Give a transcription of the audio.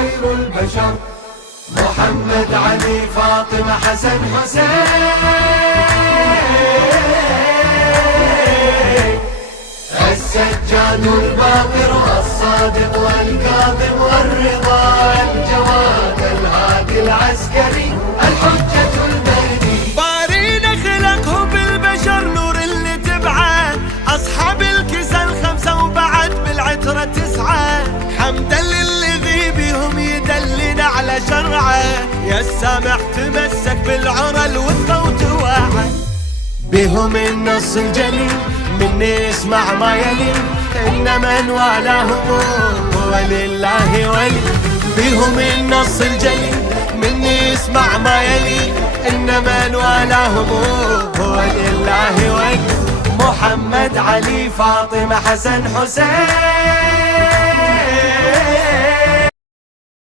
خير البشر. محمد علي فاطمة حسن حسين، السجان الباقر الصادق والكاظم والرضا، الجواد الهادي العسكري الحجة المهدي. بارينا خلقه بالبشر نور اللي تبعه، أصحاب الكسى الخمسة وبعد بالعترة 9، حمدا للذي بهم يدلنا على شرعه، يا السامح تمسك بالعرى الوثقى وتوعى. بهم النص الجليل من يسمع ما يلي، إن من والاهم هو لله ولي. بهم النص الجليل من يسمع ما يلي، إن من والاهم هو لله ولي. محمد علي فاطمة حسن حسين.